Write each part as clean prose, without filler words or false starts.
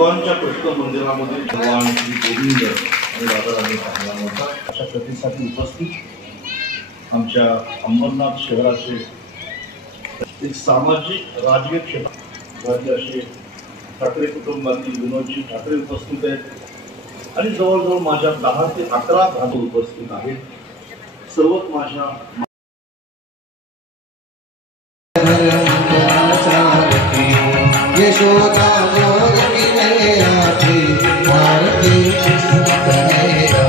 इस्कॉनच्या कृष्ण मंदिरामध्ये भगवान श्री गोविंद आणि राधाराणी पाहिला होता। अशा प्रतिसाठी उपस्थित आमच्या अंबरनाथ शहराचे एक सामाजिक राजकीय क्षेत्रातील असे ठाकरे कुटुंबातील विनोदजी ठाकरे उपस्थित आहेत आणि जवळजवळ माझ्या 10 ते 11 भाऊ उपस्थित आहेत। सर्वच माझ्या यशोदा मोरनी मैया की भारती कन्हैया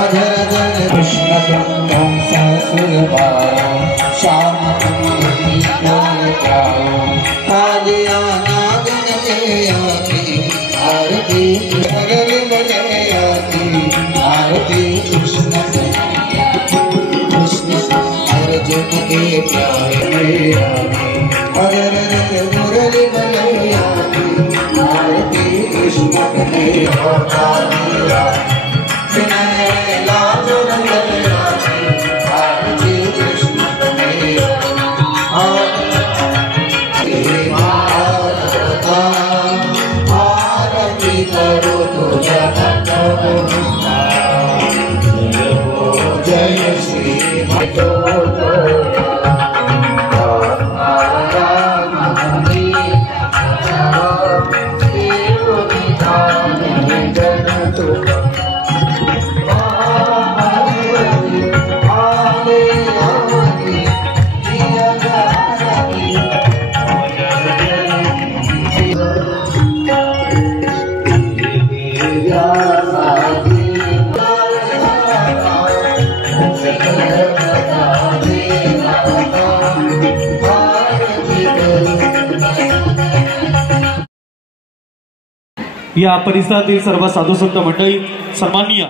अधर धर कृष्ण ब्रह्म ससुरबाओ श्याम कमली बोल जाओ कालिया नागिन मैया की भारती अगर मैया की भारती कृष्ण कृष्ण अर्जुन के प्यारे मैया अगर मुरली मैया की भारती कृष्ण कन्हैया कालिया विनय लाज मैया की भारती कृष्ण कन्हैया आरती करो तो जगत जय श्री या परिसरातील सर्व साधू संत मंडळी, सन्माननीय